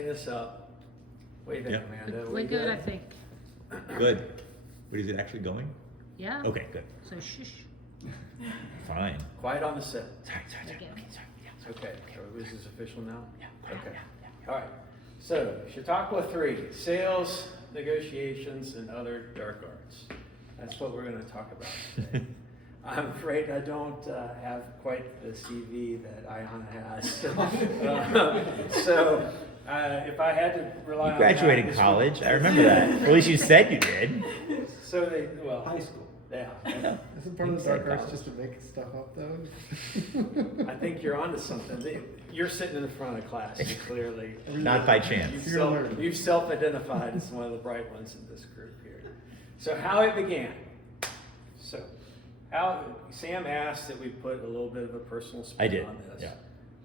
This up. What do you think, Yeah. Amanda? We're good, I think. Good. But is it actually going? Yeah. Okay, good. So shush. Fine. Quiet on the set. Again. Okay, so this is official now? Yeah. Okay. All right. So, Chautauqua 3, sales, negotiations, and other dark arts. That's what we're going to talk about today. I'm afraid I don't have quite the CV that Ayanna has. So, if I had to rely You on graduated that, college. I remember that. Or at least you said you did. So well, High school. Yeah. Isn't part of the dark arts just to make stuff up though? I think you're onto something. You're sitting in the front of class, you clearly. Not by chance. You've self-identified as one of the bright ones in this group here. So how it began. So Sam asked that we put a little bit of a personal spin I did, on this. yeah.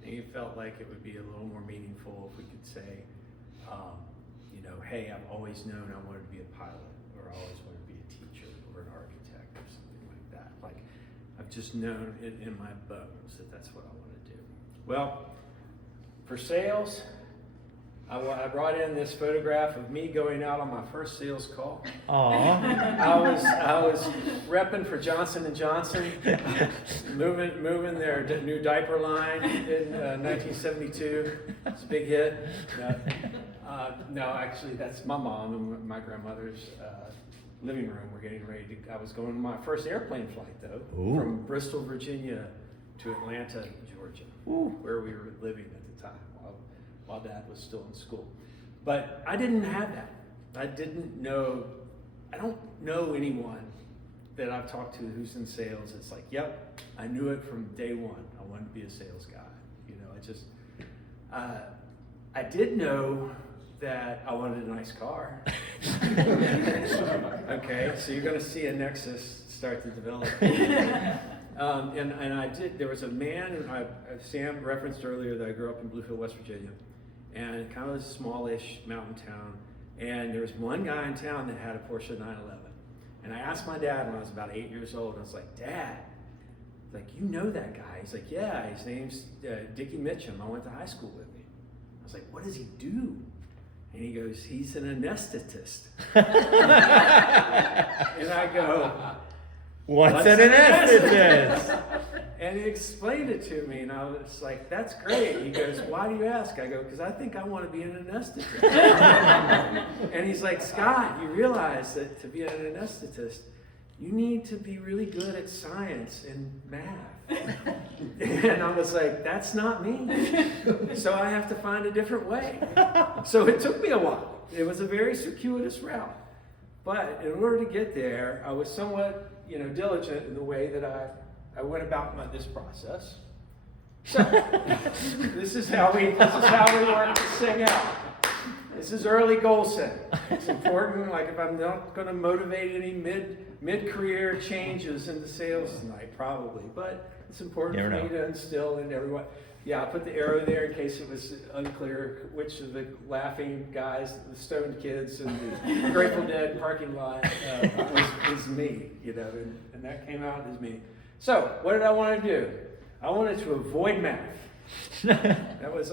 And he felt like it would be a little more meaningful if we could say, hey, I've always known I wanted to be a pilot, or I always wanted to be a teacher or an architect or something like that. Like, I've just known it in my bones that that's what I want to do. Well, for sales, I brought in this photograph of me going out on my first sales call. Aww. I was repping for Johnson & Johnson, moving their new diaper line in 1972. It's a big hit. No, actually, that's my mom and my grandmother's living room. We're getting ready to. I was going on my first airplane flight though, Ooh. from Bristol, Virginia, to Atlanta, Georgia, where we were living at the time while Dad was still in school. But I didn't have that. I don't know anyone that I've talked to who's in sales. It's like, yep, I knew it from day one. I wanted to be a sales guy. I did know that I wanted a nice car. Okay, so you're going to see a nexus start to develop. And I did. There was a man, and Sam referenced earlier that I grew up in Bluefield, West Virginia, and kind of a smallish mountain town. And there was one guy in town that had a Porsche 911. And I asked my dad when I was about 8 years old. I was like, Dad, like, you know that guy? He's like, yeah, his name's Dickie Mitchum. I went to high school with him. I was like, what does he do? And he goes, he's an anesthetist. And I go, What's an anesthetist? And he explained it to me, and I was like, that's great. He goes, why do you ask? I go, because I think I want to be an anesthetist. And he's like, Scott, you realize that to be an anesthetist, you need to be really good at science and math. And I was like, that's not me. So I have to find a different way. So it took me a while. It was a very circuitous route. But in order to get there, I was somewhat, diligent in the way that I went about this process. So this is how we work this thing out. This is early goal setting. It's important. Like, if I'm not going to motivate any mid-career changes in the sales tonight, probably, but it's important for me to instill in everyone. Yeah, I put the arrow there in case it was unclear which of the laughing guys, the stoned kids, and the Grateful Dead parking lot was me, and that came out as me. So, what did I want to do? I wanted to avoid math. That was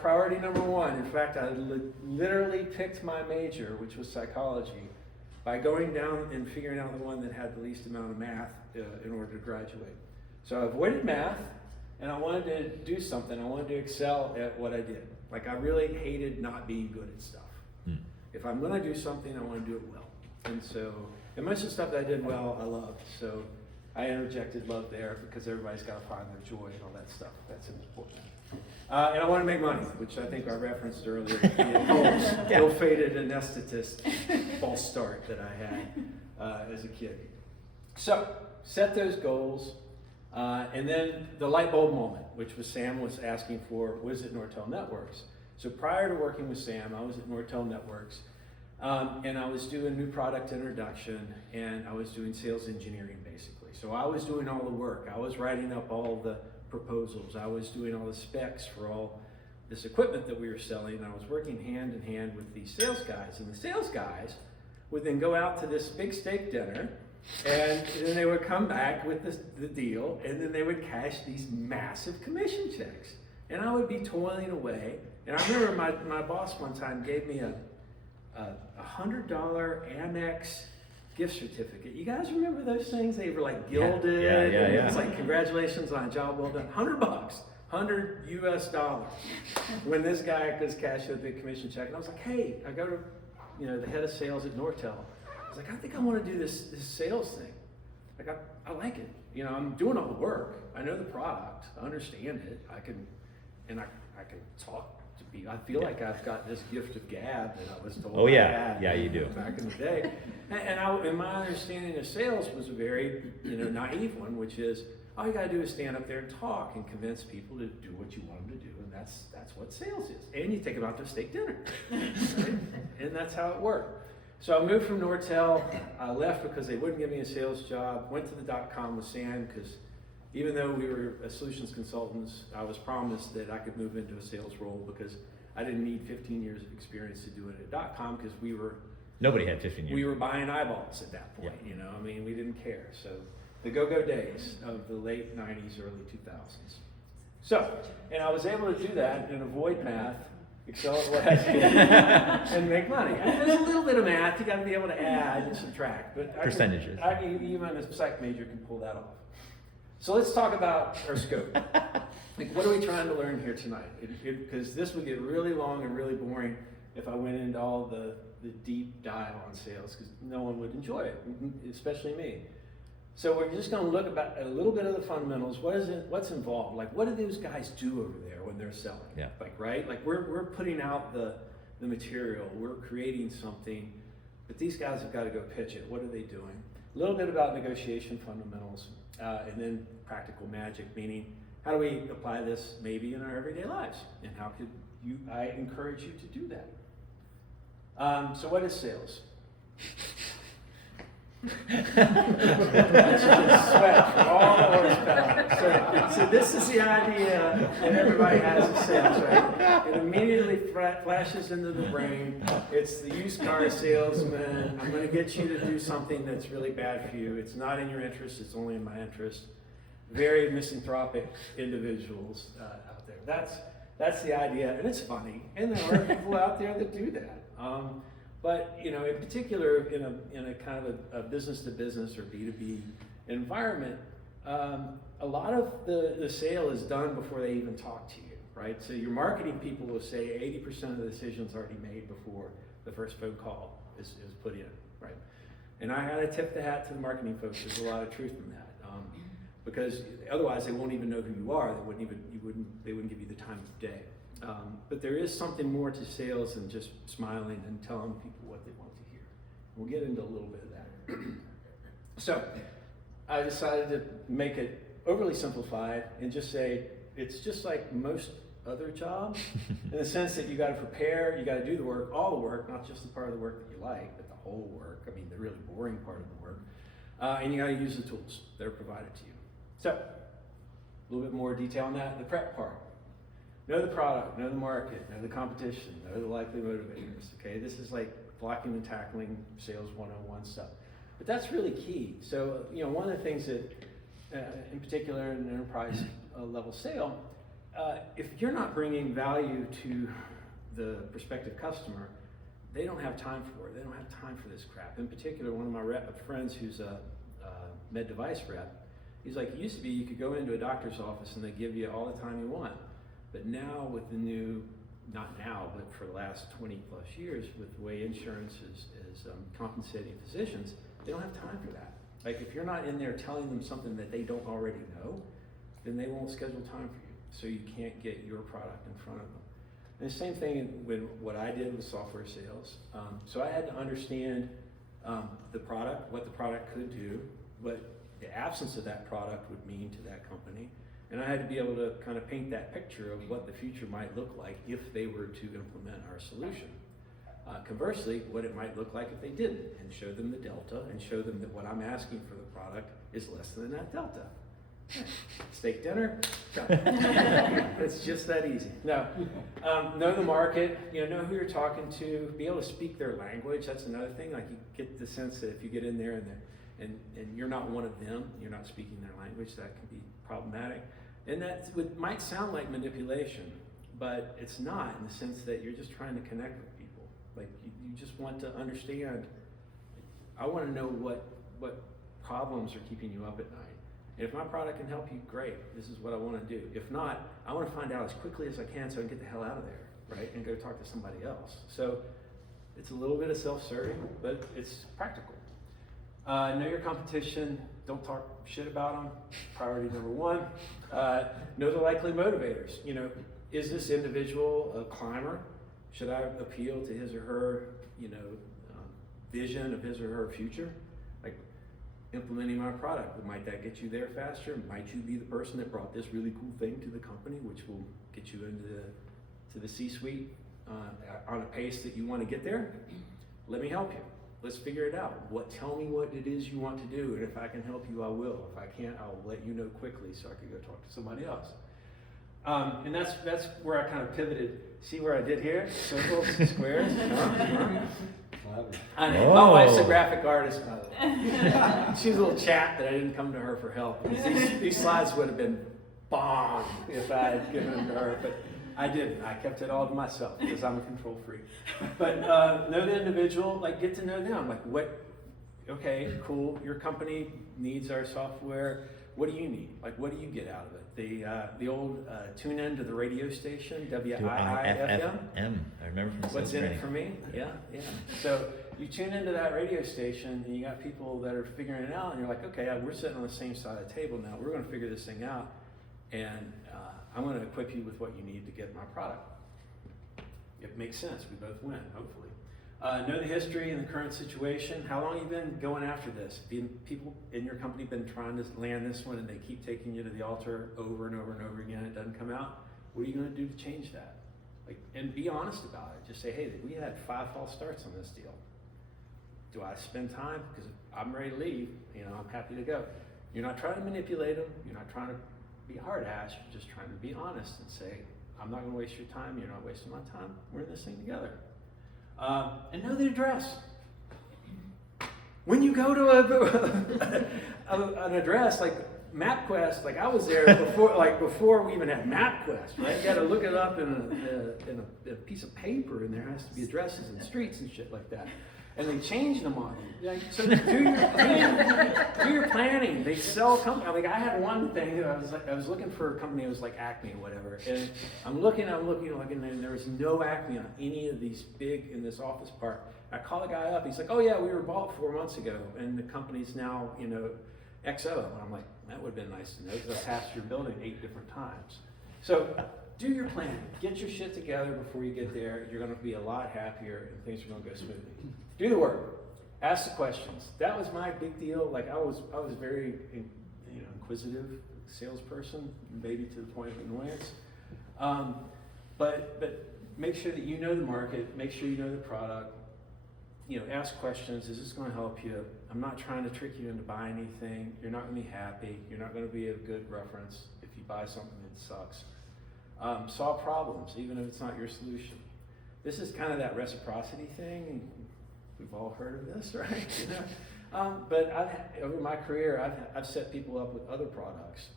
priority number one. In fact, I literally picked my major, which was psychology, by going down and figuring out the one that had the least amount of math in order to graduate. So I avoided math, and I wanted to do something. I wanted to excel at what I did. Like, I really hated not being good at stuff. If I'm going to do something, I want to do it well. And most of the stuff that I did well, I loved. So I interjected love there because everybody's got to find their joy and all that stuff. That's important. And I want to make money, which I think I referenced earlier. The ill-fated anesthetist false start that I had as a kid. So, set those goals. And then the light bulb moment, which Sam was asking for, was at Nortel Networks. So prior to working with Sam, I was at Nortel Networks, and I was doing new product introduction, and I was doing sales engineering, basically. So I was doing all the work. I was writing up all the proposals. I was doing all the specs for all this equipment that we were selling, and I was working hand in hand with these sales guys. And the sales guys would then go out to this big steak dinner, and then they would come back with the deal, and then they would cash these massive commission checks. And I would be toiling away And I remember my boss one time gave me a $100 Amex gift certificate. You guys remember those things? They were like gilded. Yeah. It's like, congratulations on a job well done. $100, $100 US. When this guy goes cash with a big commission check, and I was like, hey, I go to, the head of sales at Nortel. I was like, I think I want to do this sales thing. Like, I like it. I'm doing all the work. I know the product. I understand it. I can talk to people. I feel like I've got this gift of gab that I was told. Oh, yeah. I had Yeah, you do. back in the day. And my understanding of sales was a very, naive one, which is all you got to do is stand up there and talk and convince people to do what you want them to do, and that's what sales is. And you take them out to a steak dinner, right? And that's how it worked. So I moved from Nortel. I left because they wouldn't give me a sales job. Went to the .com with Sam because even though we were solutions consultants, I was promised that I could move into a sales role because I didn't need 15 years of experience to do it at .com because Nobody had 15 years. we were buying eyeballs at that point. Yeah. We didn't care. So the go-go days of the late 90s, early 2000s. So, and I was able to do that and avoid math, excel at what I did, and make money. And there's a little bit of math. You got to be able to add and subtract. But Percentages. Even a psych major can pull that off. So let's talk about our scope. Like, what are we trying to learn here tonight? Because this would get really long and really boring if I went into all the deep dive on sales, because no one would enjoy it, especially me. So we're just going to look about a little bit of the fundamentals. What's involved? Like, what do those guys do over there when they're selling? Yeah. Like, right? Like, we're putting out the material, we're creating something, but these guys have got to go pitch it. What are they doing? A little bit about negotiation fundamentals, and then practical magic, meaning how do we apply this maybe in our everyday lives, and how could I encourage you to do that? So what is sales? Sweat from all the horsepower. So this is the idea that everybody has of sales, right? It immediately flashes into the brain. It's the used car salesman. I'm going to get you to do something that's really bad for you. It's not in your interest. It's only in my interest. Very misanthropic individuals out there. That's the idea, and it's funny. And there are people out there that do that. But in particular, in a kind of a business-to-business or B2B environment, a lot of the sale is done before they even talk to you, right? So your marketing people will say 80% of the decision's already made before the first phone call is put in, right? And I gotta tip the hat to the marketing folks. There's a lot of truth in that, because otherwise they won't even know who you are. They wouldn't give you the time of day. But there is something more to sales than just smiling and telling people what they want to hear. We'll get into a little bit of that. So I decided to make it overly simplified and just say it's just like most other jobs in the sense that you got to prepare, you got to do the work, all the work, not just the part of the work that you like, but the whole work. I mean, the really boring part of the work. And you got to use the tools that are provided to you. So a little bit more detail on that. The prep part. Know the product, know the market, know the competition, know the likely motivators, okay? This is like blocking and tackling sales 101 stuff. But that's really key. So, one of the things that, in particular in an enterprise level sale, if you're not bringing value to the prospective customer, they don't have time for it. They don't have time for this crap. In particular, one of my friends who's a med device rep, he's like, it used to be you could go into a doctor's office and they give you all the time you want. But now with the new, not now, but for the last 20 plus years, with the way insurance is compensating physicians, they don't have time for that. Like, if you're not in there telling them something that they don't already know, then they won't schedule time for you. So you can't get your product in front of them. And the same thing with what I did with software sales. So I had to understand the product, what the product could do, what the absence of that product would mean to that company. And I had to be able to kind of paint that picture of what the future might look like if they were to implement our solution. Conversely, what it might look like if they didn't, and show them the delta, and show them that what I'm asking for the product is less than that delta. Steak dinner, go. It's just that easy. No, know the market, know who you're talking to, be able to speak their language. That's another thing. Like, you get the sense that if you get in there and you're not one of them, you're not speaking their language, that can be problematic. And that might sound like manipulation, but it's not, in the sense that you're just trying to connect with people. Like you just want to understand. I want to know what problems are keeping you up at night. And if my product can help you, great. This is what I want to do. If not, I want to find out as quickly as I can so I can get the hell out of there, right? And go talk to somebody else. So it's a little bit of self-serving, but it's practical. Know your competition. Don't talk shit about them. Priority number one. Know the likely motivators. You know, is this individual a climber? Should I appeal to his or her, vision of his or her future? Like implementing my product, might that get you there faster? Might you be the person that brought this really cool thing to the company, which will get you into the C-suite on a pace that you want to get there? Let me help you. Let's figure it out. Tell me what it is you want to do, and if I can help you, I will. If I can't, I'll let you know quickly so I can go talk to somebody else. And that's where I kind of pivoted. See where I did here? Circles, squares. My wife's a graphic artist, by the way. She's a little chat that I didn't come to her for help. These slides would have been bomb if I had given them to her, but I didn't. I kept it all to myself because I'm a control freak. But know the individual, like get to know them. Like okay, cool, your company needs our software. What do you need? Like what do you get out of it? The old tune in to the radio station, WIIFM. I remember from the What's in it for me? Yeah. So you tune into that radio station and you got people that are figuring it out and you're like, okay, we're sitting on the same side of the table now. We're going to figure this thing out. And I'm going to equip you with what you need to get my product. It makes sense. We both win, hopefully. Know the history and the current situation. How long have you been going after this? People in your company been trying to land this one and they keep taking you to the altar over and over and over again. It doesn't come out. What are you going to do to change that? And be honest about it. Just say, hey, we had 5 false starts on this deal. Do I spend time? Because I'm ready to leave. I'm happy to go. You're not trying to manipulate them. You're not trying to be hard ass. You're just trying to be honest and say, I'm not going to waste your time. You're not wasting my time. We're in this thing together. And know the address. When you go to an address like MapQuest, like I was there before we even had MapQuest, right? You got to look it up in a piece of paper, and there has to be addresses and streets and shit like that. And they change them on you. So do your planning. They sell companies. I had one thing. I was looking for a company that was like Acme or whatever. And I'm looking, and there was no Acme on any of these big in this office park. I call the guy up. He's like, oh yeah, we were bought 4 months ago, and the company's now XO. And I'm like, that would have been nice to know because I passed your building 8 different times. So do your plan. Get your shit together before you get there. You're going to be a lot happier, and things are going to go smoothly. Do the work. Ask the questions. That was my big deal. Like I was very inquisitive salesperson, maybe to the point of annoyance. But make sure that you know the market. Make sure you know the product. Ask questions. Is this going to help you? I'm not trying to trick you into buying anything. You're not going to be happy. You're not going to be a good reference if you buy something that sucks. Solve problems, even if it's not your solution. This is kind of that reciprocity thing. We've all heard of this, right? But over my career, I've set people up with other products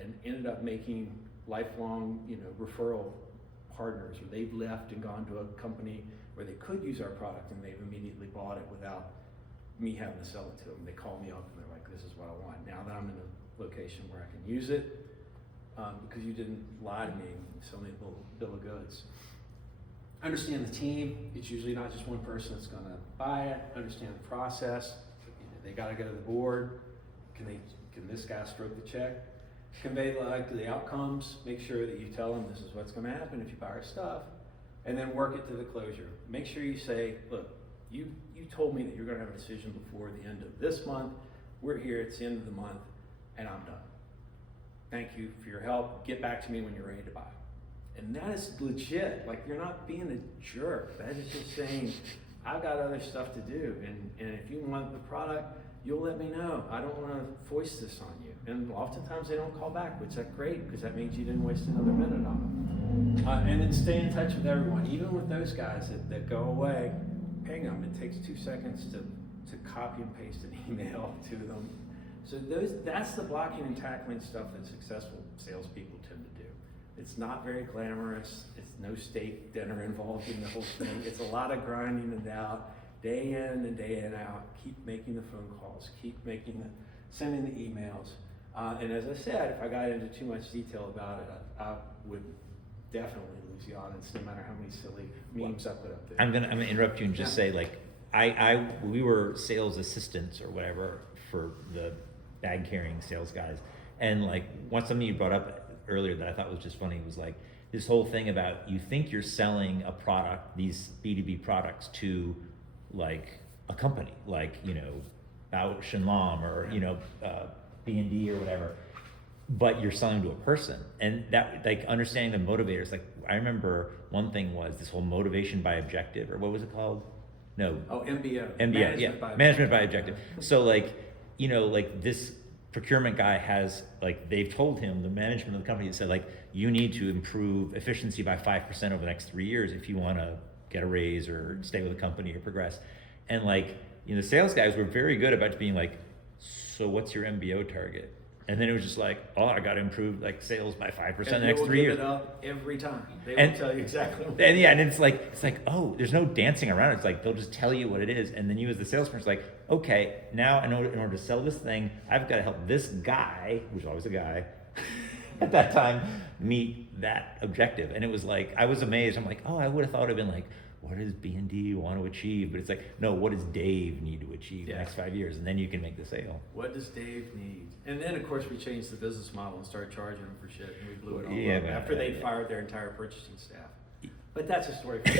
and ended up making lifelong, referral partners, or they've left and gone to a company where they could use our product and they've immediately bought it without me having to sell it to them. They call me up and they're like, this is what I want. Now that I'm in a location where I can use it, because you didn't lie to me and sell me a bill of goods. Understand the team. It's usually not just one person that's going to buy it. Understand the process. They got to go to the board. Can this guy stroke the check? Convey the outcomes. Make sure that you tell them this is what's going to happen if you buy our stuff, and then work it to the closure. Make sure you say, look, you told me that you're going to have a decision before the end of this month. We're here. It's the end of the month, and I'm done. Thank you for your help. Get back to me when you're ready to buy. And that is legit. Like, you're not being a jerk. That is just saying, I've got other stuff to do. And if you want the product, you'll let me know. I don't want to foist this on you. And oftentimes they don't call back, which is great, because that means you didn't waste another minute on them. And then stay in touch with everyone. Even with those guys that go away, ping them. It takes 2 seconds to copy and paste an email to them. So that's the blocking and tackling stuff that successful salespeople tend to do. It's not very glamorous. It's no steak dinner involved in the whole thing. It's a lot of grinding it out, day in and day in out. Keep making the phone calls. Keep sending the emails. And as I said, if I got into too much detail about it, I would definitely lose the audience, no matter how many silly memes I put up there. I'm gonna interrupt you and just say, like, we were sales assistants or whatever for the bag carrying sales guys, and like something you brought up earlier that I thought was just funny was like this whole thing about you think you're selling a product, these B2B products to like a company, like, you know, Bausch and Lomb or, you know, B&D or whatever, but you're selling to a person. And that, like, understanding the motivators, like, I remember one thing was this whole motivation by objective, or what was it called? No. Oh, MBO. Management by objective. So like, you know, like this procurement guy has, like, they've told him, the management of the company said, like, you need to improve efficiency by 5% over the next 3 years if you want to get a raise or stay with the company or progress. And like, you know, the sales guys were very good about being like, so what's your MBO target? And then it was just like, oh, I got to improve like sales by 5% the next 3 years. It up every time. They will tell you exactly what and yeah, and it's like, oh, there's no dancing around. It's like, they'll just tell you what it is. And then you as the salesperson is like, okay, now in order to sell this thing, I've got to help this guy, who's always a guy, at that time, meet that objective. And it was like, I was amazed. I'm like, oh, I would have thought it would have been like, what does B&D want to achieve? But it's like, no, what does Dave need to achieve the next 5 years? And then you can make the sale. What does Dave need? And then, of course, we changed the business model and started charging them for shit, and we blew it all up after they fired their entire purchasing staff. But that's a story for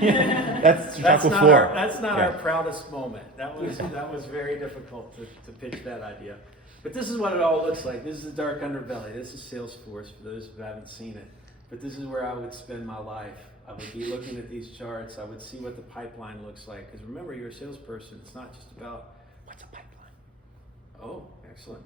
That's Chautauqua 4. That's not our proudest moment. That was very difficult to pitch that idea. But this is what it all looks like. This is the dark underbelly. This is Salesforce for those who haven't seen it. But this is where I would spend my life. I would be looking at these charts. I would see what the pipeline looks like. Because remember, you're a salesperson. It's not just about what's a pipeline. Oh, excellent.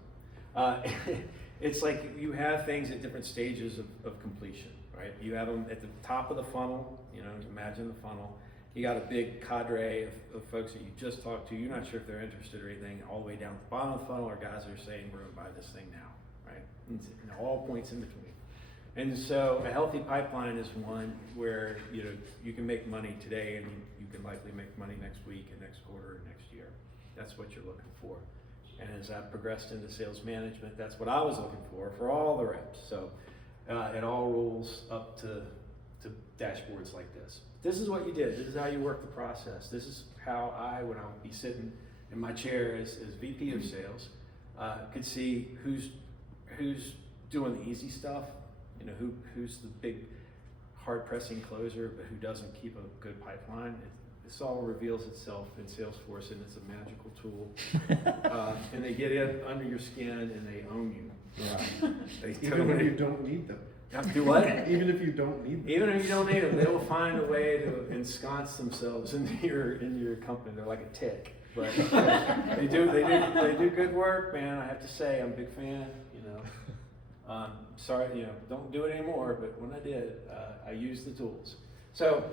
It's like you have things at different stages of completion, right? You have them at the top of the funnel. You know, imagine the funnel. You got a big cadre of folks that you just talked to. You're not sure if they're interested or anything. All the way down at the bottom of the funnel are guys that are saying, we're going to buy this thing now, right? And all points in between. And so a healthy pipeline is one where, you know, you can make money today and you can likely make money next week and next quarter and next year. That's what you're looking for. And as I progressed into sales management, that's what I was looking for all the reps. So it all rolls up to dashboards like this. This is what you did. This is how you work the process. This is how when I would be sitting in my chair as VP of sales, could see who's doing the easy stuff. You know, who's the big hard-pressing closer, but who doesn't keep a good pipeline. This all reveals itself in Salesforce, and it's a magical tool. And they get in under your skin, and they own you. Right. Even when you don't need them. Do what? Even if you don't need them. Even if you don't need them, they will find a way to ensconce themselves into your company. They're like a tick, but they do good work, man. I have to say, I'm a big fan. You know. Sorry, you know, don't do it anymore, but when I did, I used the tools. So,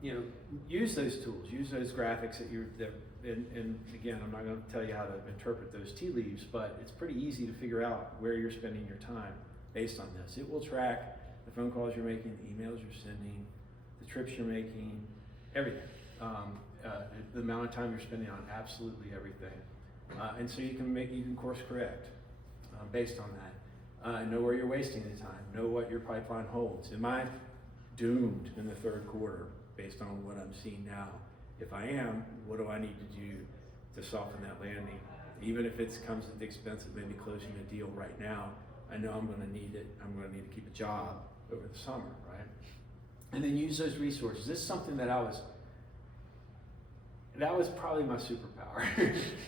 you know, use those tools, use those graphics and again, I'm not going to tell you how to interpret those tea leaves, but it's pretty easy to figure out where you're spending your time based on this. It will track the phone calls you're making, the emails you're sending, the trips you're making, everything. The amount of time you're spending on absolutely everything. And so you can course correct based on that. Know where you're wasting the time. Know what your pipeline holds. Am I doomed in the third quarter based on what I'm seeing now? If I am, what do I need to do to soften that landing? Even if it comes at the expense of maybe closing a deal right now, I know I'm going to need it. I'm going to need to keep a job over the summer, right? And then use those resources. This is something that was probably my superpower,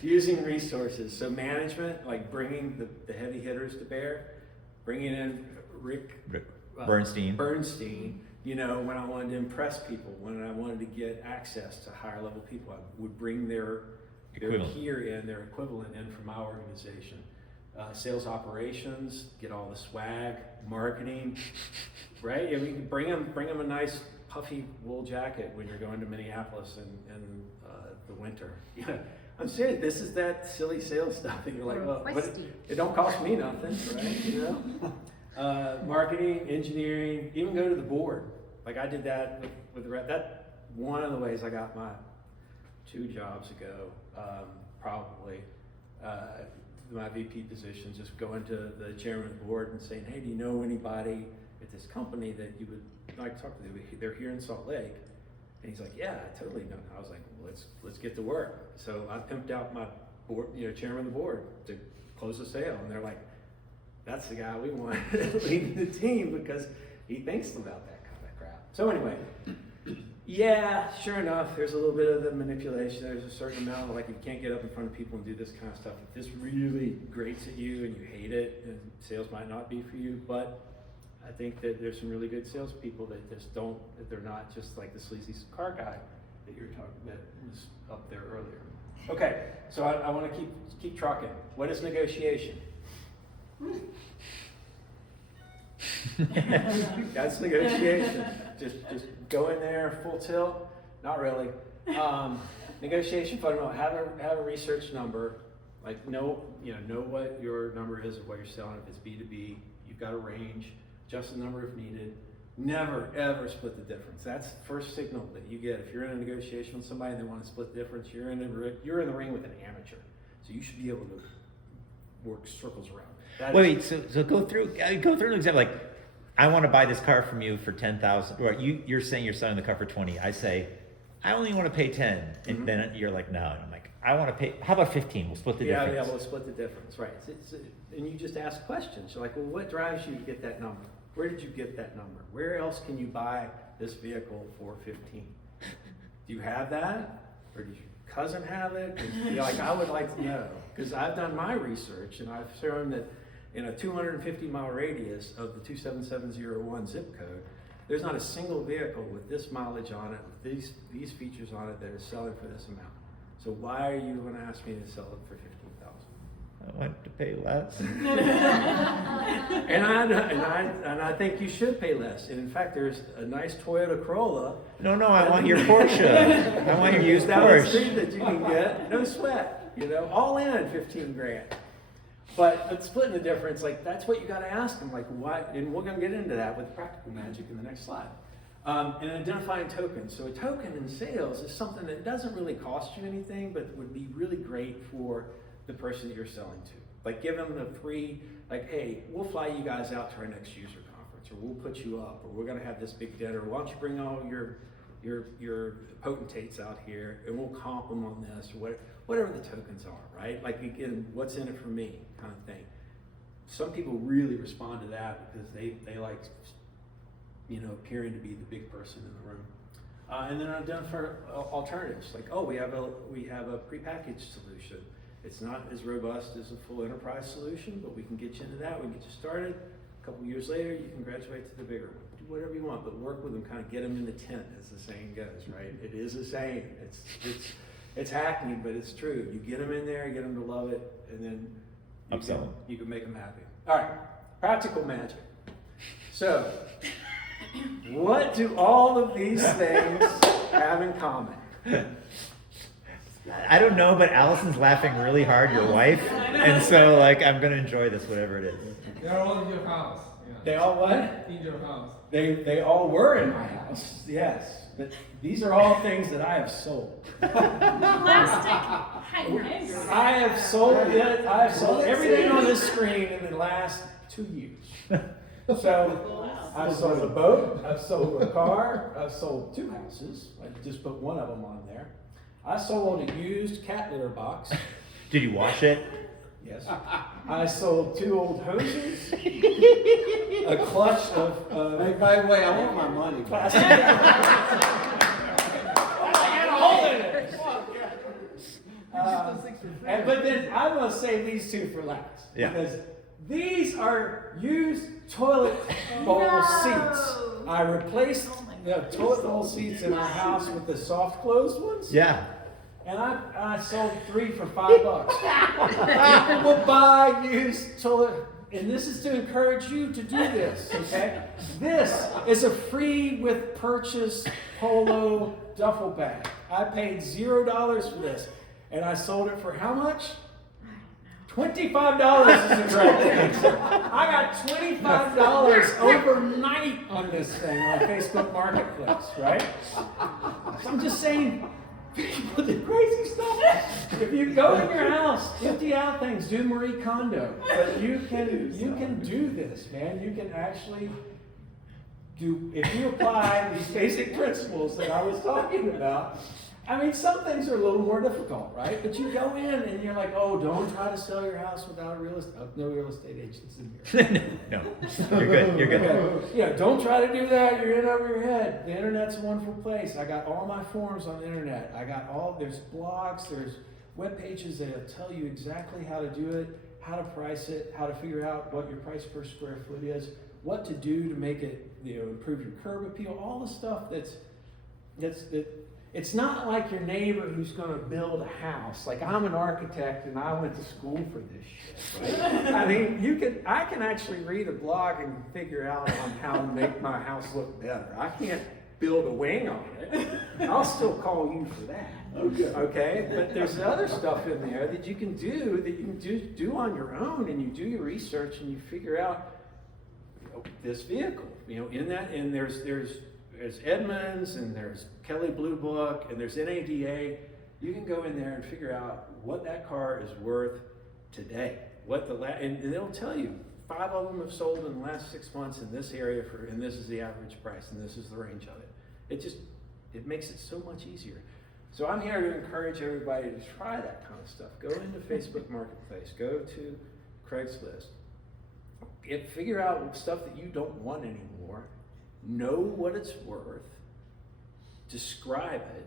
using resources. So management, like bringing the heavy hitters to bear, bringing in Rick Bernstein, you know, when I wanted to impress people, when I wanted to get access to higher level people, I would bring their equivalent in from my organization. Sales operations, get all the swag, marketing, right? I mean, bring them a nice puffy wool jacket when you're going to Minneapolis in the winter. You know, I'm serious. This is that silly sales stuff, and you're like, well, it don't cost me nothing, right? You Marketing, engineering, even go to the board. Like I did that with the rep. That one of the ways I got my 2 jobs ago, probably. My VP position, just going to the chairman of the board and saying, hey, do you know anybody at this company that you would like to talk to? They're here in Salt Lake. And he's like, yeah, I totally know. I was like, well, let's get to work. So I pimped out my board, chairman of the board to close the sale. And they're like, that's the guy we want leading the team because he thinks about that kind of crap. So anyway, yeah, sure enough, there's a little bit of the manipulation. There's a certain amount of like, you can't get up in front of people and do this kind of stuff. If this really grates at you and you hate it, and sales might not be for you, but I think that there's some really good salespeople that just don't, that they're not just like the sleazy car guy that you were talking about, was up there earlier. Okay, so I want to keep trucking. What is negotiation? That's negotiation. Just go in there full tilt. Not really. Negotiation fundamental. Have a research number. Like know what your number is of what you're selling. If it's B2B, you've got a range. Adjust the number if needed. Never ever split the difference. That's the first signal that you get. If you're in a negotiation with somebody and they want to split the difference, you're in the ring with an amateur. So you should be able to work circles around. Wait, so go through an example. Like, I want to buy this car from you for $10,000. Or you're saying you're selling the car for 20. I say, I only want to pay 10, and then you're like, no. And I'm like, I want to pay. How about 15? We'll split the difference. Yeah, we'll split the difference. Right. And you just ask questions. You're like, well, what drives you to get that number? Where did you get that number? Where else can you buy this vehicle for 15? Do you have that, or does your cousin have it? I would like to know, because I've done my research and I've shown that in a 250-mile radius of the 27701 zip code, there's not a single vehicle with this mileage on it, with these features on it that is selling for this amount. So why are you going to ask me to sell it for $15,000? I want to pay less. and I think you should pay less. And in fact, there's a nice Toyota Corolla. No, I want your Porsche. I want your used Porsche. That you can get, no sweat. All in $15,000. But splitting the difference, like that's what you got to ask them. Like why? And we're going to get into that with practical magic in the next slide. And identifying tokens. So a token in sales is something that doesn't really cost you anything, but would be really great for the person that you're selling to. Like give them the free, like, hey, we'll fly you guys out to our next user conference, or we'll put you up, or we're going to have this big dinner. Why don't you bring all your potentates out here, and we'll comp them on this, or whatever the tokens are, right? Like again, what's in it for me, kind of thing. Some people really respond to that because they like, appearing to be the big person in the room. And then identify alternatives, like, oh, we have a prepackaged solution. It's not as robust as a full enterprise solution, but we can get you into that. We can get you started. A couple years later, you can graduate to the bigger one. Do whatever you want, but work with them, kind of get them in the tent, as the saying goes, right? It is a saying. It's hackneyed, but it's true. You get them in there, get them to love it, and then you can make them happy. All right, practical magic. So, what do all of these things have in common? I don't know, but Allison's laughing really hard, your wife, and so I'm gonna enjoy this, whatever it is. They're all in your house. Yeah. They all what? In your house. They all were in my house, yes. But these are all things that I have sold. I have sold everything on this screen in the last 2 years. So I've sold a boat, I've sold a car, I've sold 2 houses. I just put one of them on there. I sold a used cat litter box. Did you wash it? Yes. I sold 2 old hoses, a clutch of Hey, by the way, I want my money. plastic. But then I'm going to save these 2 for last. Yeah. Because these are used toilet bowl seats. I replaced the toilet bowl seats in our house with the soft closed ones. Yeah. And I sold 3 for $5. People will buy used toilet, and this is to encourage you to do this, okay? This is a free with purchase polo duffel bag. I paid $0 for this, and I sold it for how much? $25 is a great answer. I got $25 overnight on this thing on Facebook Marketplace, right? So I'm just saying, people do crazy stuff. If you go in your house, empty out things, do Marie Kondo. But you can do this, man. You can actually do, if you apply these basic principles that I was talking about. I mean, some things are a little more difficult, right? But you go in and you're like, oh, don't try to sell your house without a real estate. Oh, no real estate agents in here. No, you're good. You're good. Okay. Yeah, don't try to do that. You're in over your head. The internet's a wonderful place. I got all my forms on the internet. There's blogs, there's web pages that'll tell you exactly how to do it, how to price it, how to figure out what your price per square foot is, what to do to make it, improve your curb appeal, all the stuff it's not like your neighbor who's going to build a house. Like, I'm an architect and I went to school for this shit. Right? I mean, I can actually read a blog and figure out on how to make my house look better. I can't build a wing on it. I'll still call you for that. Okay? But there's other stuff in there that you can do on your own, and you do your research and you figure out this vehicle. And there's Edmunds, and there's Kelley Blue Book, and there's NADA. You can go in there and figure out what that car is worth today. And they'll tell you 5 of them have sold in the last 6 months in this area and this is the average price, and this is the range of it. It makes it so much easier. So I'm here to encourage everybody to try that kind of stuff. Go into Facebook Marketplace. Go to Craigslist. Figure out stuff that you don't want anymore. Know what it's worth, describe it,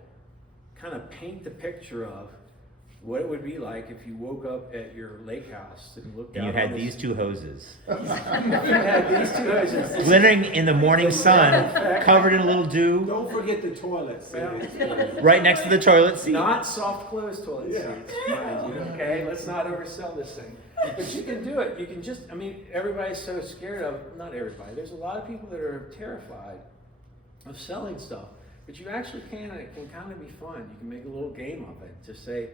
kind of paint the picture of what it would be like if you woke up at your lake house and looked out. You had these 2 hoses. You had these 2 hoses. Glittering in the morning sun, covered in a little dew. Don't forget the toilets. Right next to the toilet seat. Not soft closed toilet seats, mind you, okay? Let's not oversell this thing. But you can do it. You can just, everybody's so scared of, not everybody, there's a lot of people that are terrified of selling stuff. But you actually can, and it can kind of be fun. You can make a little game of it. Just say,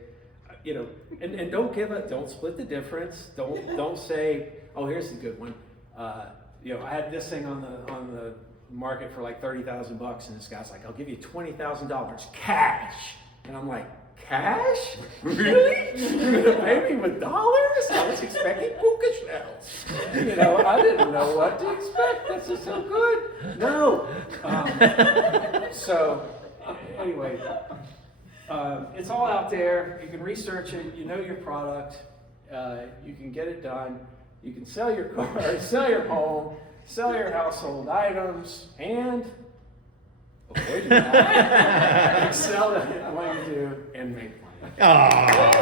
and don't don't split the difference. Don't say, oh, here's the good one. I had this thing on the market for like $30,000, and this guy's like, I'll give you $20,000 cash. And I'm like, cash? Really? You're gonna pay me with dollars? I was expecting puka shells. I didn't know what to expect. This is so good. No. Anyway, it's all out there. You can research it. You know your product. You can get it done. You can sell your car, sell your home, sell your household items, and avoid that. Sell it what you do and make money. Aww.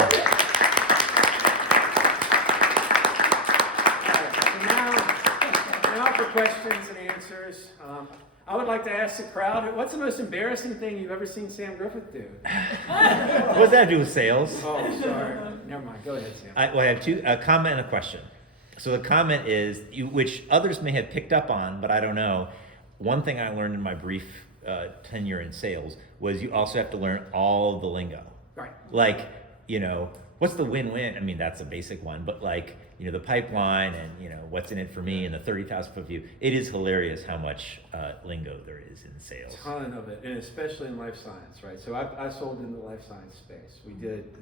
Now for questions and answers. I would like to ask the crowd, what's the most embarrassing thing you've ever seen Sam Griffith do? What does that have to do with sales? Oh, sorry. Never mind. Go ahead, Sam. I have 2, a comment and a question. So the comment is, which others may have picked up on, but I don't know. One thing I learned in my brief tenure in sales was you also have to learn all the lingo. Right. Like, what's the win-win? That's a basic one, but like, the pipeline and, what's in it for me and the 30,000 foot view. It is hilarious how much lingo there is in sales. A ton of it, and especially in life science, right? So I sold in the life science space. We did,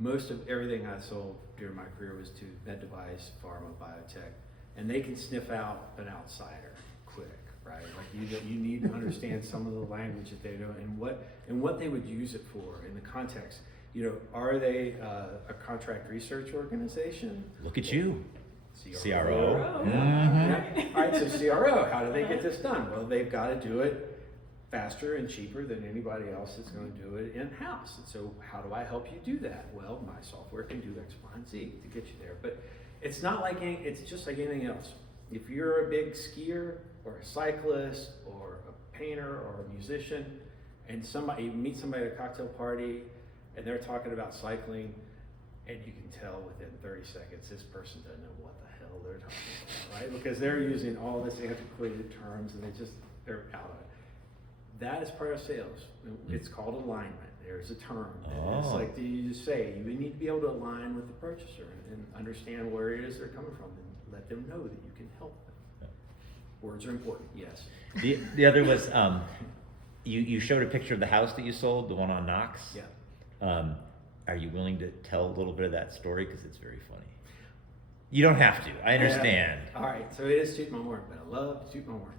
most of everything I sold during my career was to med device, pharma, biotech, and they can sniff out an outsider quick, right? Like you need to understand some of the language that they know and what they would use it for in the context. Are they a contract research organization? Look at you. CRO. Mm-hmm. All right, so CRO, how do they get this done? Well, they've got to do it faster and cheaper than anybody else that's going to do it in-house. And so how do I help you do that? Well, my software can do X, Y, and Z to get you there. But it's it's just like anything else. If you're a big skier or a cyclist or a painter or a musician, and you meet somebody at a cocktail party and they're talking about cycling, and you can tell within 30 seconds this person doesn't know what the hell they're talking about, right? Because they're using all this antiquated terms and they're out of it. That is part of sales. It's called alignment. There's a term. And it's Oh. like you just say, you need to be able to align with the purchaser and understand where it is they're coming from and let them know that you can help them. Words are important, yes. The other was, you showed a picture of the house that you sold, the one on Knox. Yeah. Are you willing to tell a little bit of that story? Because it's very funny. You don't have to. I understand. Yeah. All right, so it is toot my horn, but I love to toot my horn.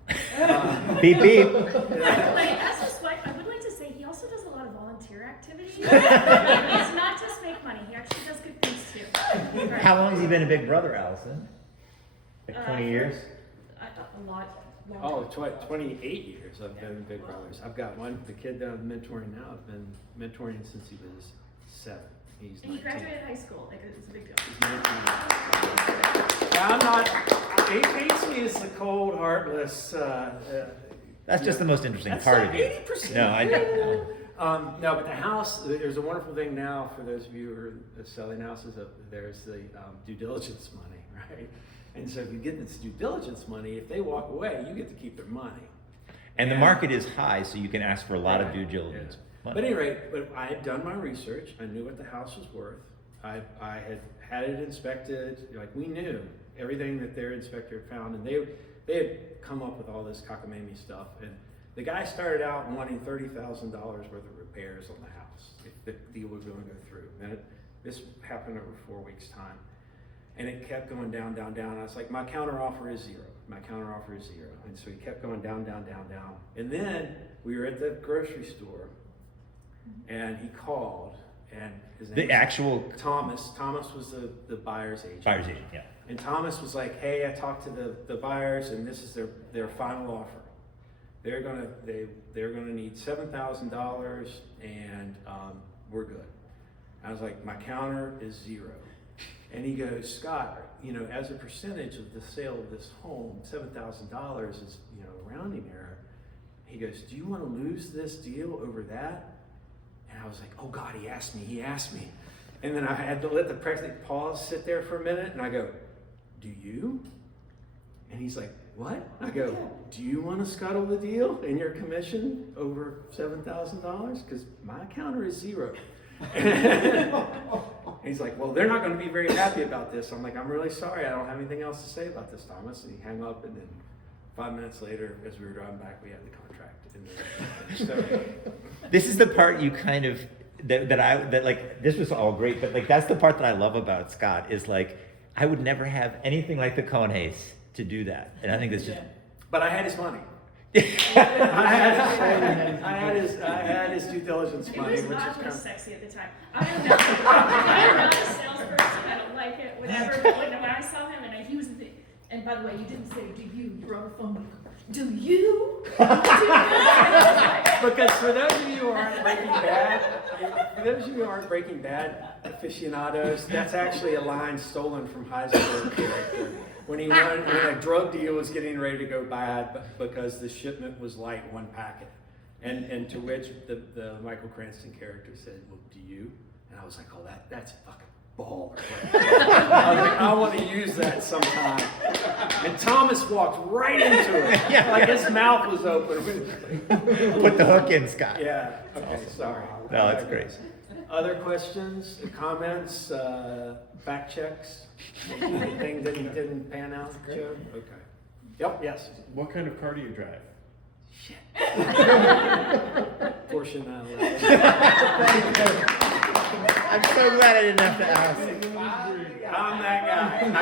Beep beep. Like, as his wife, I would like to say he also does a lot of volunteer activities. It's not just make money; he actually does good things too. Right. How long has he been a big brother, Allison? Like 20 years? A lot. Oh, 28 years I've been Big Brothers. I've got the kid that I'm mentoring now, I've been mentoring since he was 7. He's And he 19. graduated high school. Like, it's a big deal. He's 19. Yeah, I'm not, AC is the cold, heartless, That's just the most interesting that's part like of you. 80%. No, I No, but the house, there's a wonderful thing now for those of you who are selling houses, there's the due diligence money, right? And so if you get this due diligence money, if they walk away, you get to keep their money. And the market is high, so you can ask for a lot of due Yeah. diligence. But at any rate, but I had done my research. I knew what the house was worth. I had it inspected. Like, we knew everything that their inspector had found, and they had come up with all this cockamamie stuff. And the guy started out wanting $30,000 worth of repairs on the house if the deal was going to go through. And this happened over 4 weeks' time. And it kept going down, down, down. I was like, my counter offer is 0. My counter offer is 0. And so he kept going down, down, down, down. And then we were at the grocery store, and he called, and his name The was actual Thomas. Thomas was the buyer's agent. buyer's agent, yeah. And Thomas was like, hey, I talked to the buyers, and this is their final offer. They're gonna need $7,000, and we're good. I was like, my counter is 0. And he goes, Scott, as a percentage of the sale of this home, $7,000 is, a rounding error. He goes, do you want to lose this deal over that? And I was like, oh God, he asked me. And then I had to let the president pause, sit there for a minute, and I go, do you? And he's like, what? I go, do you want to scuttle the deal in your commission over $7,000? Because my counter is 0. He's like, well, they're not going to be very happy about this. I'm like, I'm really sorry. I don't have anything else to say about this, Thomas. And he hung up, and then 5 minutes later, as we were driving back, we had the contract. And so, This is the part you kind of this was all great, but like that's the part that I love about Scott is like I would never have anything like the Coneys to do that, and I think that's just. but I had his money. I had his due diligence It money, was which is oddly kind of. sexy at the time. I am not a salesperson. I don't like it. Whatever. But when I saw him and he was the. And by the way, you didn't say do you. You were on the phone. Do you? Because for those of you who aren't Breaking Bad aficionados, that's actually a line stolen from Heisenberg's character. When a drug deal was getting ready to go bad because the shipment was light, 1 packet. And to which the Michael Cranston character said, well, do you? And I was like, oh, that's fucking baller. I was like, I want to use that sometime. And Thomas walked right into it. Yeah. Like his mouth was open. Put the hook in, Scott. Yeah, okay, sorry. No, that's great. Other questions, comments, fact checks? Anything that didn't pan out, Joe? Okay. Yep, yes. What kind of car do you drive? Portion I love. I'm so glad I didn't have to ask. I'm that guy. I'm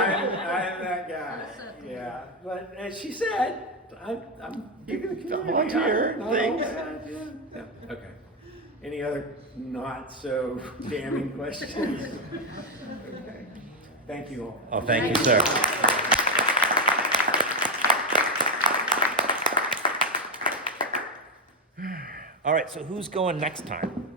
that guy. Yeah, but as she said, I'm giving the community. Volunteer, thanks. Yeah. Okay. Any other not so damning questions? Okay. Thank you all. Oh, thank you, sir. All right, so who's going next time?